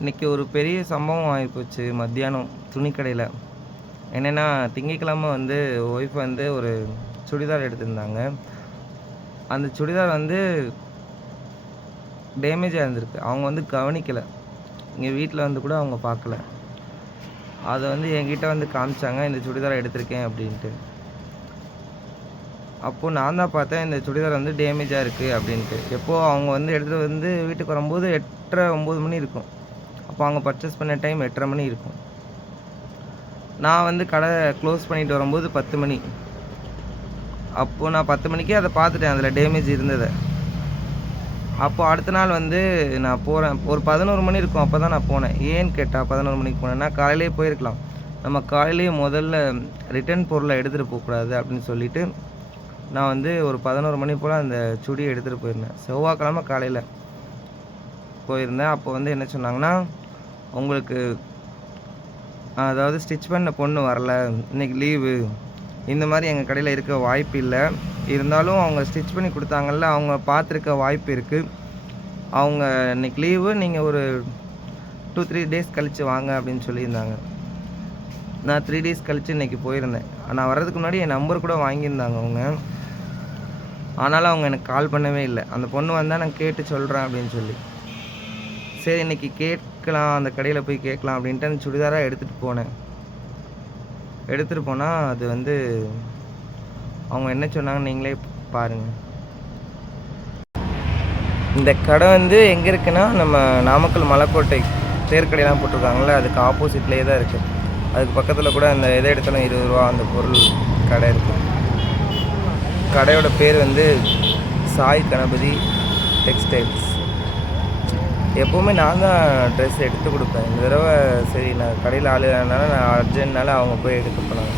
இன்றைக்கி ஒரு பெரிய சம்பவம் ஆகிப்போச்சு மத்தியானம் துணிக்கடையில். என்னென்னா திங்கக்கிழமை வந்து ஒய்ஃப் வந்து ஒரு சுடிதார் எடுத்திருந்தாங்க. அந்த சுடிதார் வந்து டேமேஜாக இருந்திருக்கு. அவங்க வந்து கவனிக்கலை. இங்கே வீட்டில் வந்து கூட அவங்க பார்க்கல அதை வந்து என்கிட்ட வந்து காமிச்சாங்க இந்த சுடிதாரை எடுத்திருக்கேன் அப்படின்ட்டு. அப்போது நான் தான் பார்த்தேன் இந்த சுடிதார் வந்து டேமேஜாக இருக்குது அப்படின்ட்டு. எப்போது அவங்க வந்து எடுத்துகிட்டு வந்து வீட்டுக்கு வரும்போது எட்டரை ஒம்பது மணி இருக்கும். அப்போ அவங்க பர்ச்சேஸ் பண்ண டைம் எட்டரை மணி இருக்கும். நான் வந்து கடை க்ளோஸ் பண்ணிட்டு வரும்போது பத்து மணி. அப்போது நான் பத்து மணிக்கே அதை பார்த்துட்டேன் அதில் டேமேஜ் இருந்ததை. அப்போ அடுத்த நாள் வந்து நான் போகிறேன் ஒரு பதினோரு மணி இருக்கும் அப்போ தான் நான் போனேன். ஏன்னு கேட்டால் பதினோரு மணிக்கு போனேன்னா காலையிலே போயிருக்கலாம். நம்ம காலையிலேயே முதல்ல ரிட்டர்ன் பொருளை எடுத்துகிட்டு போகக்கூடாது அப்படின்னு சொல்லிட்டு நான் வந்து ஒரு பதினோரு மணி போல் அந்த சுடியை எடுத்துகிட்டு போயிருந்தேன். செவ்வாய்க்கிழமை காலையில் போயிருந்தேன். அப்போ வந்து என்ன சொன்னாங்கன்னா உங்களுக்கு அதாவது ஸ்டிச் பண்ண பொண்ணு வரல இன்னைக்கு லீவு இந்த மாதிரி எங்கள் கடையில் இருக்க வாய்ப்பு இல்லை. இருந்தாலும் அவங்க ஸ்டிச் பண்ணி கொடுத்தாங்கல்ல அவங்க பார்த்துருக்க வாய்ப்பு இருக்குது அவங்க இன்னைக்கு லீவு நீங்கள் ஒரு டூ த்ரீ டேஸ் கழித்து வாங்க அப்படின்னு சொல்லியிருந்தாங்க. நான் த்ரீ டேஸ் கழித்து இன்றைக்கி போயிருந்தேன். நான் வர்றதுக்கு முன்னாடி என் நம்பர் கூட வாங்கியிருந்தாங்க அவங்க. ஆனாலும் அவங்க எனக்கு கால் பண்ணவே இல்லை. அந்த பொண்ணு வந்தால் நான் கேட்டு சொல்கிறேன் அப்படின்னு சொல்லி. சரி இன்றைக்கி கேட் கேட்கலாம் அந்த கடையில் போய் கேட்கலாம் அப்படின்ட்டு அந்த சுடிதாராக எடுத்துகிட்டு போனேன். எடுத்துகிட்டு போனால் அது வந்து அவங்க என்ன சொன்னாங்க நீங்களே பாருங்கள் இந்த கடை வந்து எங்கே இருக்குன்னா நம்ம நாமக்கல் மலைக்கோட்டை தேர்க்கடையெல்லாம் போட்டிருக்காங்களே அதுக்கு ஆப்போசிட்லேயே தான் இருக்குது அதுக்கு பக்கத்தில் கூட அந்த எதை எடுத்தாலும் இருபது ரூபா அந்த பொருள் கடை இருக்குது கடையோட பேர் வந்து சாய் கணபதி டெக்ஸ்டைல்ஸ். எப்போவுமே நான் தான் ட்ரெஸ் எடுத்து கொடுப்பேன். இந்த தடவை சரி நான் கடையில் ஆள் இல்லைனால நான் அர்ஜென்ட்னால அவங்க போய் எடுக்க போனாங்க.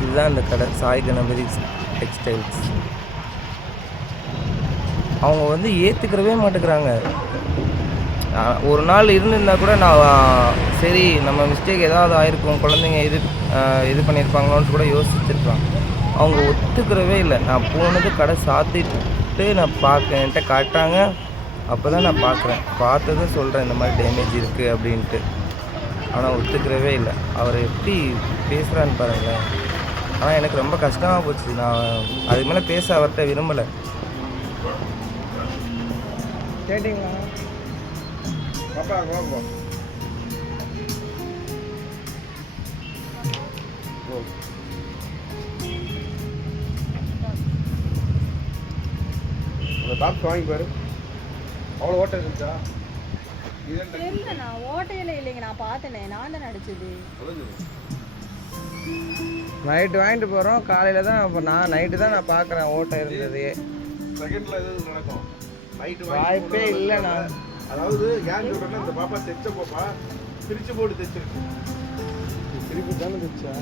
இதுதான் இந்த கடை. சாய் கணபதி டெக்ஸ்டைல்ஸ் அவங்க வந்து ஏற்றுக்கிறவே மாட்டேங்கிறாங்க. ஒரு நாள் இருந்திருந்தா கூட நான் சரி நம்ம மிஸ்டேக் ஏதாவது ஆயிருக்கும். குழந்தைங்க இது இது பண்ணியிருப்பாங்களோன்னு கூட யோசிச்சிருக்கலாம். அவங்க ஒத்துக்கிறவே இல்லை. நான் போனது கடை சாத்திட்டு நான் பார்க்க என்கிட்ட காட்டுறாங்க. அப்போ தான் நான் பார்க்குறேன். பார்த்ததும் சொல்கிறேன் இந்த மாதிரி டேமேஜ் இருக்குது அப்படின்ட்டு. ஆனால் ஒத்துக்கிறவே இல்லை. அவர் எப்படி பேசுகிறான்னு பாருங்களேன். ஆனால் எனக்கு ரொம்ப கஷ்டமாக போச்சு. நான் அதுக்கு மேலே பேச அவர்கிட்ட விரும்பலை. கேட்டிங்களா? பாப்பா வாங்கி பாரு. அவ்வளோ ஓட்டை இருந்துச்சா? இதுதான் தெரியல நான் ஓட்டையில இல்லைங்க நான் பார்த்தேனே நான் தான் நடிச்சது நைட்டு வாங்கிட்டு போகிறோம் காலையில் தான் இப்போ நான் நைட்டு தான் நான் பார்க்குறேன் ஓட்டம் இருந்தது. செகண்ட்ல எதுவும் நடக்கும். நைட்டு வாய்ப்பே இல்லைண்ணா. அதாவது ஏன் இந்த பாப்பா தைச்ச பாப்பா பிரிச்சு போட்டு தைச்சிருக்கு. திருப்பி தானே தைச்சா?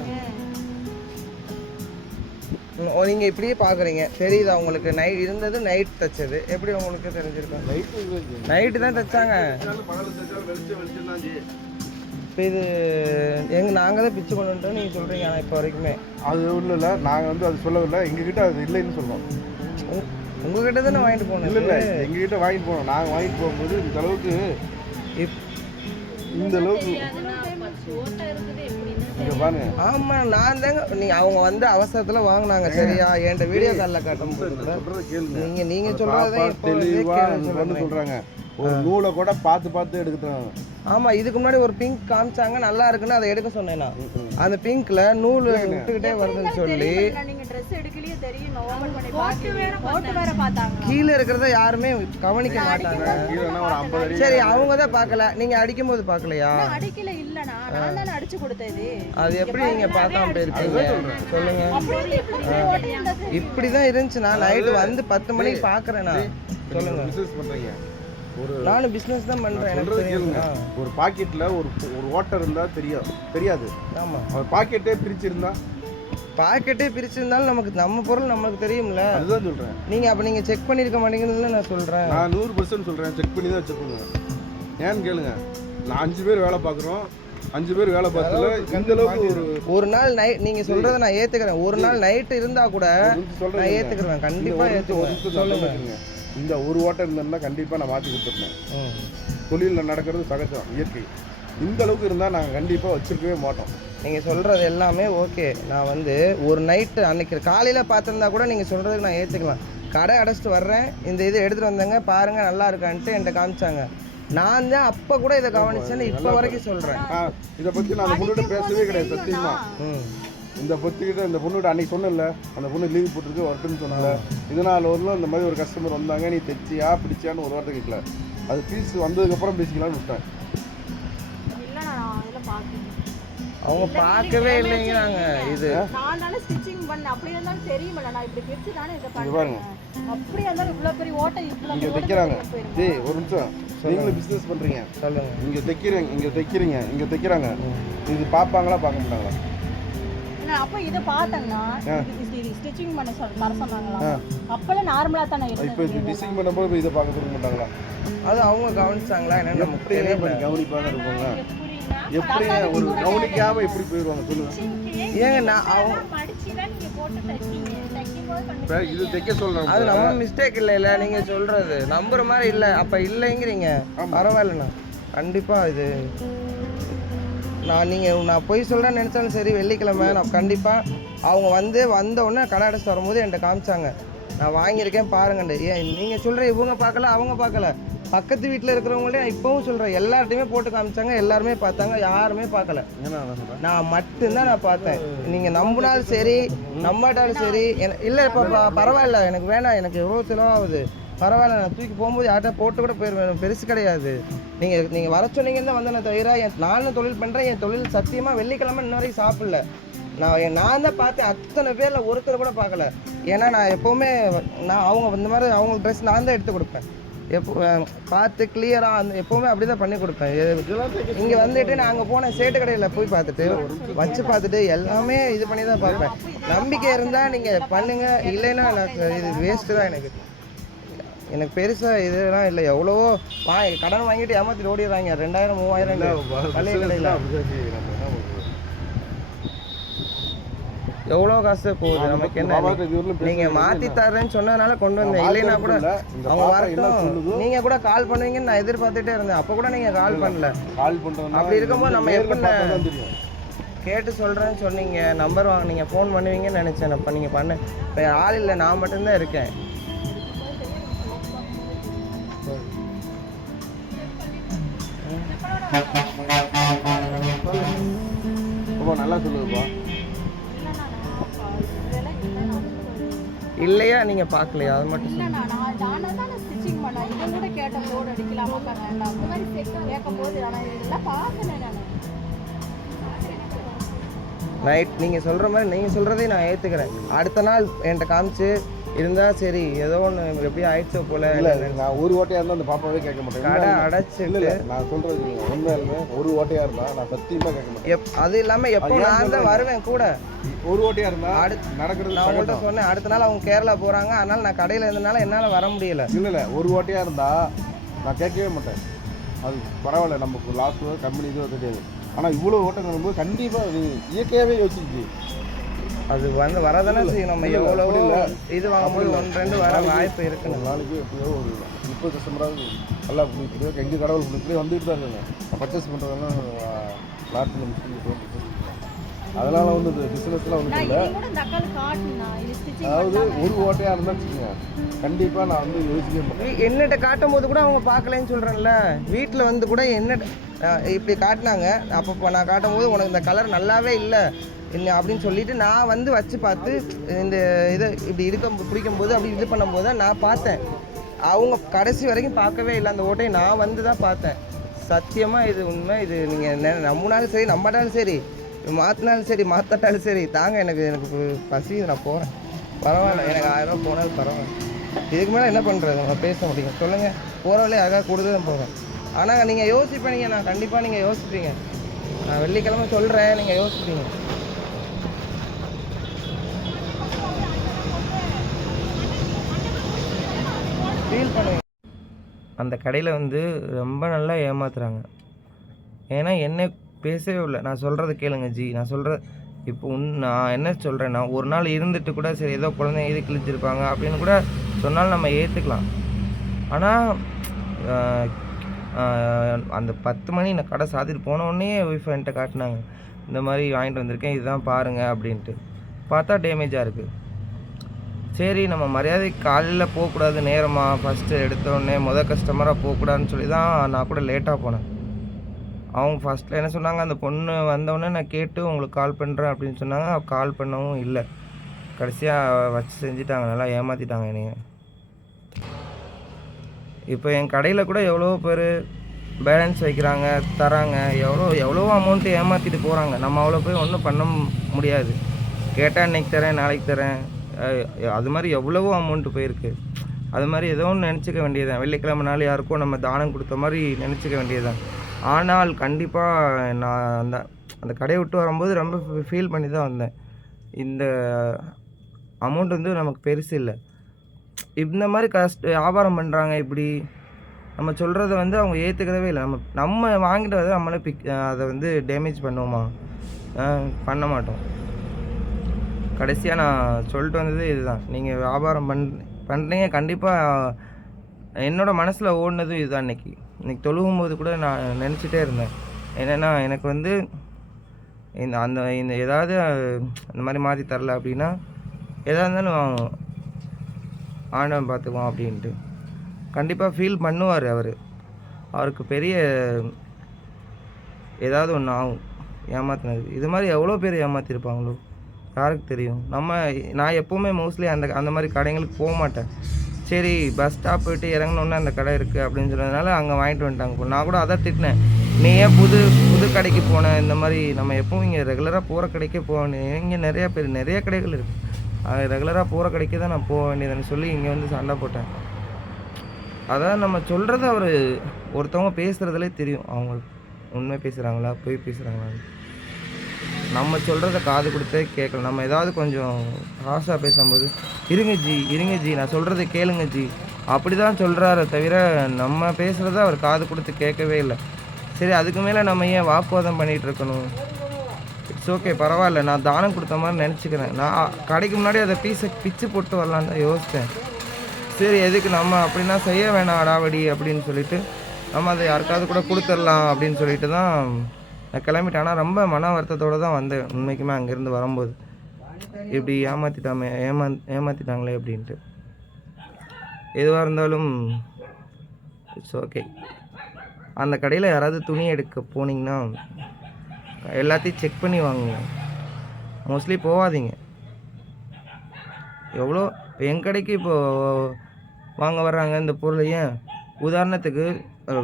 நீங்கள் இப்படியே பார்க்குறீங்க தெரியுதா உங்களுக்கு? நைட் இருந்தது நைட் தைச்சது. எப்படி உங்களுக்கு தெரிஞ்சிருக்கும்? நைட்டு நைட்டு தான் தைச்சாங்க. இப்போ இது எங்க நாங்கள் தான் பிச்சு கொண்டு வந்துட்டோம் நீங்கள் சொல்கிறீங்க ஆனால் இப்போ வரைக்குமே. அது ஒன்றும் இல்லை. நாங்கள் வந்து அது சொல்லவில்லை. எங்ககிட்ட அது இல்லைன்னு சொல்றோம் உங்க- உங்ககிட்ட தானே வாங்கிட்டு போனேன் இல்லை இல்லை. எங்ககிட்ட வாங்கிட்டு போனோம். நாங்கள் வாங்கிட்டு போகும்போது இந்த அளவுக்கு இப் இந்த அளவுக்கு ஆமாம் நான் தாங்க. நீ அவங்க வந்து அவசரத்தில் வாங்கினாங்க சரியா? என்கிட்ட வீடியோ காலில் காட்டும் நீங்கள் நீங்கள் சொல்கிறதே ஒரு நூலை கூட பார்த்து பார்த்து எடுத்துட்டாங்க ஆமாம் இதுக்கு முன்னாடி ஒரு பிங்க் காமிச்சாங்க நல்லா இருக்குன்னு அதை எடுக்க சொன்னேன் நான். அந்த பிங்க்ல நூல் விட்டுக்கிட்டே வருதுன்னு சொல்லி கீழே இருக்கிறத யாருமே கவனிக்க மாட்டாங்க. சரி அவங்க தான் பார்க்கல. நீங்கள் அடிக்கும் போது பார்க்கலையா அடிக்கல அது எப்படி நீங்கள் பார்க்காம போயிருக்கீங்க? சொல்லுங்க. அப்படி இப்படி ஓட்டை இருந்தது. இப்படி தான் இருந்துச்சு. நான் நைட்டு வந்து பத்து மணிக்கு பார்க்குறேன் நான். சொல்லுங்க பிசினஸ் பண்றீங்க. ஒரு நானும் பிஸ்னஸ் தான் பண்ணுறேன் எனக்கு கேளுங்க. தெரியும் ஒரு பாக்கெட்ல ஒரு ஒரு ஓட்டர் இருந்தா தெரியும் தெரியாது. ஆமாம் அவர் பாக்கெட்டே பிரிச்சிருந்தா? பாக்கெட்டே பிரிச்சிருந்தாலும் நமக்கு நம்ம பொருள் நமக்கு தெரியும்ல. அதுதான் சொல்றேன். நீங்கள் அப்போ நீங்கள் செக் பண்ணியிருக்க மாட்டீங்கன்னு நான் சொல்கிறேன் நான் நூறு பர்சன்ட் சொல்றேன். செக் பண்ணி தான் வச்சுக்கோங்க. ஏன்னு கேளுங்க. நான் அஞ்சு பேர் வேலை பார்க்குறோம். அஞ்சு பேர் வேலை பார்த்ததுல இந்த அளவுக்கு ஒரு ஒரு நாள் நைட் நீங்க சொல்றதை நான் ஏத்துக்கிறேன். ஒரு நாள் நைட் இருந்தா கூட நான். ஏத்துக்கிறேன். கண்டிப்பா நிமிஷம் சொல்லுங்க. இந்த ஒரு ஓட்டர் இருந்தா கண்டிப்பா நான் மாத்தி கொடுத்துருப்பேன். தொழிலில் நடக்கிறது சகஜம் இயற்கை. இந்த அளவுக்கு இருந்தால் நாங்கள் கண்டிப்பாக வச்சிருக்கவே மாட்டோம். நீங்கள் சொல்கிறது எல்லாமே ஓகே. நான் வந்து ஒரு நைட்டு அன்னைக்கு காலையில் பார்த்துருந்தா கூட நீங்கள் சொல்கிறதுக்கு நான் ஏற்றுக்கலாம் கடை அடைச்சிட்டு வர்றேன். இந்த இது எடுத்துகிட்டு வந்தேங்க. பாருங்கள் நல்லா இருக்கான்ட்டு என்கிட்ட காமிச்சாங்க. நான் தான் அப்போ கூட இதை கவனிச்சேன்னு இப்போ வரைக்கும் சொல்கிறேன் ஆ இதை பற்றி நான் அந்த பொண்ணுகிட்ட பேசவே கிடையாது சத்தியமா. ம். இந்த பொத்துக்கிட்ட இந்த பொண்ணுகிட்ட அன்னைக்கு சொன்னல அந்த பொண்ணு லீவ் போட்டுருக்கு ஒர்க்குன்னு சொன்னால இதனால் ஒரு இந்த மாதிரி ஒரு கஸ்டமர் வந்தாங்க நீ தைச்சியா பிடிச்சியான்னு ஒரு வார்த்தை கேட்கல. அது பீஸ் வந்ததுக்கப்புறம் பேசிக்கலாம்னு விட்டேன். அவங்க பார்க்கவே இல்லைங்கிறாங்க. இது நான் தானே ஸ்டிச்சிங் பண்ணேன் அப்படி இருந்தாலும் தெரியுமில்ல நான் இப்படி பிரிச்சு தானே இதை பாருங்க. பண்ணேன் அப்படியே இருந்தாலும் இவ்வளவு பெரிய ஓட்டை இங்கே தைக்கிறாங்க. டேய் ஒரு நிமிஷம். நீங்களும் பிஸ்னஸ் பண்ணுறீங்க சொல்லுங்கள் இங்கே தைக்கிறீங்க இங்கே தைக்கிறீங்க இங்கே தைக்கிறாங்க. இது பார்ப்பாங்களா பார்க்க மாட்டாங்களா? அப்ப இதை பார்த்தேன்னா ஆ. ஸ்டிச்சிங் பண்ண சொல் தர சொன்னாங்களா. அப்பெல்லாம் நார்மலா தானே இப்போ டிசைன் பண்ணும்போது இதை பார்க்க மாட்டாங்களா? அது அவங்க கவனிச்சாங்களா என்னன்னு பண்ணி கவனிப்பாங்க இருப்பாங்க எப்படி ஒரு கவனிக்காம எப்படி போயிடுவாங்க சொல்லுங்க. ஏங்க நான் அவங்க நீங்க இது தைக்க சொல்கிறேன் அது நம்ம மிஸ்டேக் இல்லை இல்லை நீங்கள் சொல்கிறது நம்புற மாதிரி இல்லை. அப்போ இல்லைங்கிறீங்க. பரவாயில்லண்ணா கண்டிப்பாக இது. நான் நீங்கள் நான் பொய் சொல்கிறேன்னு நினச்சாலும் சரி வெள்ளிக்கிழமை நான் கண்டிப்பாக அவங்க வந்து வந்த உடனே கடை அடைச்சிட்டு வரும்போது என்கிட்ட காமிச்சாங்க. நான் வாங்கியிருக்கேன் பாருங்கண்டு ஏன் நீங்கள் சொல்கிற இவங்க பார்க்கல அவங்க பார்க்கல. பக்கத்து வீட்டில் இருக்கிறவங்கள்ட்ட நான் இப்போவும் சொல்கிறேன் எல்லார்ட்டையுமே போட்டு காமிச்சாங்க எல்லாருமே பார்த்தாங்க யாருமே பார்க்கல. நான் நான் மட்டும்தான் நான் பார்த்தேன். நீங்கள் நம்பினாலும் சரி நம்பாட்டாலும் சரி இல்லை இப்போ பரவாயில்ல எனக்கு வேணாம் எனக்கு எவ்வளோ செலவாகுது. பரவாயில்ல நான் தூக்கி போகும்போது யார்கிட்ட போட்டு கூட போயிருவேன் பெருசு கிடையாது. நீங்கள் நீங்கள் வர சொன்னீங்கன்னு தான் வந்தேன் தவிர என் நானும் தொழில் பண்ணுறேன் என் தொழில் சத்தியமாக வெள்ளிக்கிழமை இன்ன வரைக்கும் சாப்பிடல. நான் நான் தான் பார்த்தேன். அத்தனை பேரில் ஒருத்தர் கூட பார்க்கல. ஏன்னா நான் எப்போவுமே நான் அவங்க இந்த மாதிரி அவங்க ட்ரெஸ் நான் தான் எடுத்து கொடுப்பேன். எப்போ பார்த்து கிளியராக அந்த எப்போவுமே அப்படி தான் பண்ணி கொடுப்பேன். இங்க வந்துட்டு நான் அங்க போன சேட்டு கடையில போய் பார்த்துட்டு வச்சு பார்த்துட்டு எல்லாமே இது பண்ணி தான் பார்ப்பேன். நம்பிக்கை இருந்தா நீங்க பண்ணுங்க. இல்லைன்னா எனக்கு இது வேஸ்ட் தான் எனக்கு. எனக்கு பெருசா இதெல்லாம் இல்லை. எவ்வளவோ வா கடன் வாங்கிட்டு ஏமாத்திட்டு ஓடிடுறாங்க. ரெண்டாயிரம் மூவாயிரம் பழைய கடையில எவ்வளோ காசு போகுது? நமக்கு என்ன நீங்க மாத்தி தரேன்னு சொன்னதுனால கொண்டு வந்தேன். இல்லைன்னா கூட அவங்க வரட்டும். நீங்க கூட கால் பண்ணுவீங்கன்னு நான் எதிர்பார்த்துட்டே இருந்தேன். அப்ப கூட நீங்க கால் பண்ணல. கால் பண்ணுறோம் அப்படி இருக்கும்போது நம்ம எப்படி கேட்டு சொல்றேன்னு சொன்னீங்க. நம்பர் வாங்குனீங்க ஃபோன் பண்ணுவீங்கன்னு நினைச்சேன். அப்ப நீங்க பண்ண. இப்போ ஆள் இல்லை நான் மட்டும்தான் இருக்கேன். நல்லா சொல்லுதுப்பா. இல்லையா? நீங்க பார்க்கலையா? அது மட்டும் இல்ல நான் நானா தான் ஸ்டிச்சிங் கூட கேட்ட போர்டு அடிக்கலாமா அந்த மாதிரி கேட்கும் போது நான் இதெல்லாம் பார்க்கல நான். நைட் நீங்க சொல்ற மாதிரி நீங்க சொல்றதையும் நான் ஏத்துக்கிறேன். அடுத்த நாள் என்கிட்ட காமிச்சு இருந்தா சரி ஏதோ ஒன்று எப்படி ஆயிடுச்சோ போல. இல்ல நான் ஒரு ஓட்டையா இருந்தா அந்த பாப்பாவே கேட்க மாட்டேன். கடை இல்ல அடைச்சிட்டு இல்ல நான் சொல்றது உண்மையாலுமே ஒரு ஓட்டையா இருந்தா நான் சத்தியமா கேட்க மாட்டேன். எப் அது இல்லாம எப்போ நான் தான் வருவேன் கூட. ஒரு ஓட்டையா இருந்தா அடுத்து- நடக்கிறது நான் உங்கள்கிட்ட சொன்னேன் அடுத்த நாள் அவங்க கேரளா போறாங்க அதனால நான் கடையில இருந்தனால என்னால வர முடியல. இல்ல இல்ல. ஒரு ஓட்டையா இருந்தா நான் கேட்கவே மாட்டேன். அது பரவாயில்ல நமக்கு லாஸ்ட் கம்பெனி இதுவோ தெரியாது. ஆனா இவ்வளவு ஓட்டம் போது கண்டிப்பா அது இயற்கையாவே யோசிச்சு. அது வந்து வரதானே செய்யும். நம்ம இல்ல. இது வாங்கும்போது ஒன்று ரெண்டு வர வாய்ப்பு ஒரு இருக்குன்னு நாளைக்கு எப்படியோ ஒரு முப்பது கஸ்டமராக நல்லா பிடிச்சிட்டு எங்கள் கடவுள் பிடிச்சிட்டு வந்துட்டு தான் இருக்காங்க. பர்ச்சேஸ் பண்ணுறதெல்லாம் லாட்டில் முடிச்சுட்டு அதனால வந்து இந்த பிஸ்னஸ்லாம் ஒன்றும் நான் இல்லை. அதாவது ஒரு ஓட்டையாக இருந்தால் வச்சுக்கோங்க. கண்டிப்பாக நான் வந்து யோசிக்கவே மாட்டேன். என்னட்ட காட்டும் போது கூட அவங்க பார்க்கலன்னு சொல்றேன்ல. வீட்டில் வந்து கூட என்ன இப்படி காட்டினாங்க. அப்போ நான் காட்டும் போது உனக்கு இந்த கலர் நல்லாவே இல்லை. இல்லை அப்படின்னு சொல்லிட்டு நான் வந்து வச்சு பார்த்து இந்த இதை இப்படி இருக்க பிடிக்கும் போது அப்படி இது பண்ணும்போது தான் நான் பார்த்தேன். அவங்க கடைசி வரைக்கும் பார்க்கவே இல்லை. அந்த ஓட்டையை நான் வந்து தான் பார்த்தேன். சத்தியமாக இது உண்மை? இது நீங்கள் நம்பினாலும் சரி நம்பாட்டாலும் சரி மாற்றினாலும் சரி மாற்றாட்டாலும் சரி தாங்க எனக்கு எனக்கு பசி நான் போகிறேன் பரவாயில்ல. எனக்கு ஆயிரம் ரூபா போனாலும் பரவாயில்ல. இதுக்கு மேலே என்ன பண்ணுறது நம்ம பேச முடியும். சொல்லுங்கள் போகிற வழியே யாராவது கொடுத்து தான் போவேன். ஆனால் நீங்கள் யோசிப்பீங்க நான் கண்டிப்பாக நீங்கள் யோசிப்பீங்க. நான் வெள்ளிக்கிழமை சொல்கிறேன் நீங்கள் யோசிப்பீங்க. ஃபீல் பண்ணுவீங்க அந்த கடையில் வந்து ரொம்ப நல்லா ஏமாத்துறாங்க. ஏன்னா என்ன பேசவே இல்லை. நான் சொல்கிறத கேளுங்க ஜி. நான் சொல்கிற இப்போ உன் நான் என்ன சொல்கிறேன்னா ஒரு நாள் இருந்துட்டு கூட சரி ஏதோ குழந்தைங்க இது கிழிச்சிருப்பாங்க அப்படின்னு கூட சொன்னாலும் நம்ம ஏற்றுக்கலாம் ஆனால் அந்த பத்து மணி நான் கடை சாத்திட்டு போன உடனே ஒய்ஃப் என்கிட்ட காட்டினாங்க. இந்த மாதிரி வாங்கிட்டு வந்திருக்கேன் இதுதான் பாருங்கள் அப்படின்ட்டு. பார்த்தா டேமேஜாக இருக்குது சரி நம்ம மரியாதைக்கு காலையில் போகக்கூடாது நேரமாக ஃபஸ்ட்டு எடுத்தோடனே மொதல் கஸ்டமராக போகக்கூடாதுன்னு சொல்லி தான் நான் கூட லேட்டாக போனேன். அவங்க ஃபஸ்ட்டில் என்ன சொன்னாங்க அந்த பொண்ணு வந்தோடனே நான் கேட்டு உங்களுக்கு கால் பண்ணுறேன் அப்படின்னு சொன்னாங்க. கால் பண்ணவும் இல்லை. கடைசியாக வச்சு செஞ்சுட்டாங்க நல்லா ஏமாற்றிட்டாங்க என்னைய. இப்போ என் கடையில் கூட எவ்வளோ பேர் பேலன்ஸ் வைக்கிறாங்க தராங்க. எவ்வளோ எவ்வளோ அமௌண்ட்டு ஏமாற்றிட்டு போகிறாங்க நம்ம அவ்வளோ போய் ஒன்றும் பண்ண முடியாது. கேட்டால் இன்றைக்கி தரேன் நாளைக்கு தரேன். அது மாதிரி எவ்வளவோ அமௌண்ட்டு போயிருக்கு. அது மாதிரி ஏதோ ஒன்று நினச்சிக்க வேண்டியதுதான். வெள்ளிக்கிழமை நாள் யாருக்கும் நம்ம தானம் கொடுத்த மாதிரி நினச்சிக்க வேண்டியதுதான். ஆனால் கண்டிப்பாக நான் அந்த அந்த கடையை விட்டு வரும்போது ரொம்ப ஃபீல் பண்ணி தான் வந்தேன். இந்த அமௌண்ட் வந்து நமக்கு பெருசு இல்லை. இந்த மாதிரி கஷ்ட வியாபாரம் பண்ணுறாங்க இப்படி. நம்ம சொல்கிறத வந்து அவங்க ஏற்றுக்கிறதே இல்லை. நம்ம நம்ம வாங்கிட்டு வந்து நம்மளே பிக் அதை வந்து டேமேஜ் பண்ணுவோமா? பண்ண மாட்டோம். கடைசியாக நான் சொல்லிட்டு வந்தது இதுதான். நீங்கள் வியாபாரம் பண் பண்ணுறீங்க கண்டிப்பாக என்னோடய மனசில் ஓடினதும் இதுதான் இன்னைக்கு. தொழுகும் தொழுகும்போது கூட நான் நினச்சிட்டே இருந்தேன். என்னென்னா எனக்கு வந்து இந்த அந்த இந்த ஏதாவது இந்த மாதிரி மாற்றி தரல அப்படின்னா எதாக இருந்தாலும் ஆண்டவன் பார்த்துக்குவான் அப்படின்ட்டு. கண்டிப்பாக ஃபீல் பண்ணுவார் அவர். அவருக்கு பெரிய ஏதாவது ஒன்று ஆகும் ஏமாத்தினது இது மாதிரி எவ்வளோ பேர் ஏமாற்றிருப்பாங்களோ யாருக்கு தெரியும்? நம்ம நான் எப்போவுமே மோஸ்ட்லி அந்த அந்த மாதிரி கடைங்களுக்கு போக மாட்டேன். சரி பஸ் ஸ்டாப் போயிட்டு இறங்கினோன்னே அந்த கடை இருக்குது அப்படின்னு சொன்னதுனால அங்கே வாங்கிட்டு வந்துட்டாங்க. நான் கூட அதான் திட்டினேன். நீ ஏன் புது புது கடைக்கு போன? இந்த மாதிரி நம்ம எப்பவும் இங்கே ரெகுலராக போகிற கடைக்கே போகணும். இங்கே நிறையா பேர் நிறைய கடைகள் இருக்குது ரெகுலராக போகிற கடைக்கு தான் நான் போக வேண்டியதுன்னு சொல்லி இங்கே வந்து சண்டை போட்டேன். அதான் நம்ம சொல்கிறத அவர் ஒருத்தவங்க பேசுகிறதுலே தெரியும். அவங்க உண்மை பேசுகிறாங்களா பொய் பேசுகிறாங்களா நம்ம சொல்கிறத காது கொடுத்தே கேட்கல நம்ம ஏதாவது கொஞ்சம் ஹாஸாக பேசும்போது இருங்க ஜி இருங்க ஜி நான் சொல்கிறத கேளுங்க ஜி. அப்படி தான் சொல்கிறாரே தவிர நம்ம பேசுகிறத அவர் காது கொடுத்து கேட்கவே இல்லை. சரி அதுக்கு மேலே நம்ம ஏன் வாக்குவாதம் பண்ணிகிட்டு இருக்கணும்? இட்ஸ் ஓகே பரவாயில்ல. நான் தானம் கொடுத்த மாதிரி நினச்சிக்கிறேன். நான் கடைக்கு முன்னாடி அதை பீஸை பிச்சு போட்டு வரலான்னு தான் யோசித்தேன். சரி எதுக்கு நம்ம அப்படின்னா செய்ய வேணாம் அடாவடி அப்படின்னு சொல்லிட்டு நம்ம அதை யாருக்காவது கூட கொடுத்துடலாம் அப்படின்னு சொல்லிட்டு தான் நான் கிளம்பிட்டேன். ஆனால் ரொம்ப மன வருத்தத்தோடு தான் வந்தேன். உண்மைக்குமே அங்கேருந்து வரும்போது. இப்படி ஏமாற்றிட்டாமே ஏமா ஏமாற்றிட்டாங்களே அப்படின்ட்டு. எதுவாக இருந்தாலும் இட்ஸ் ஓகே அந்த கடையில் யாராவது துணி எடுக்க போனீங்கன்னா எல்லாத்தையும் செக் பண்ணி வாங்குங்க. மோஸ்ட்லி போகாதீங்க எவ்வளோ இப்போ என் கடைக்கு இப்போது வாங்க வர்றாங்க இந்த பொருளை ஏன் உதாரணத்துக்கு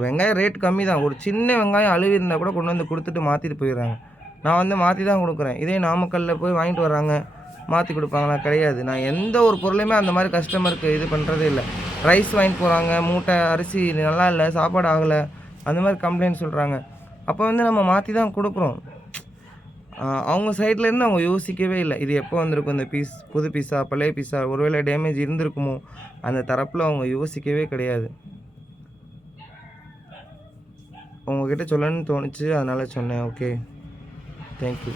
வெங்காயம் ரேட் கம்மி தான் ஒரு சின்ன வெங்காயம் அழுவி இருந்தால் கூட கொண்டு வந்து கொடுத்துட்டு மாற்றிட்டு போயிடுறாங்க. நான் வந்து மாற்றி தான் கொடுக்குறேன். இதே நாமக்கல்லில் போய் வாங்கிட்டு வர்றாங்க. மாற்றி கொடுப்பாங்களா? கிடையாது. நான் எந்த ஒரு பொருளையுமே அந்த மாதிரி கஸ்டமருக்கு இது பண்ணுறதே இல்லை. ரைஸ் வாங்கிட்டு போகிறாங்க மூட்டை அரிசி நல்லா இல்லை. சாப்பாடு ஆகலை. அந்த மாதிரி கம்ப்ளைண்ட் சொல்கிறாங்க அப்போ வந்து நம்ம மாற்றி தான் கொடுக்குறோம். அவங்க சைட்லேருந்து அவங்க யோசிக்கவே இல்லை. இது எப்போ வந்திருக்கும்? இந்த பீஸ் புது பீஸா பழைய பீஸா ஒருவேளை டேமேஜ் இருந்திருக்குமோ? அந்த தரப்பில் அவங்க யோசிக்கவே கிடையாது. உங்ககிட்ட சொல்லணும்னு தோணுச்சு அதனால் சொன்னேன். Okay thank you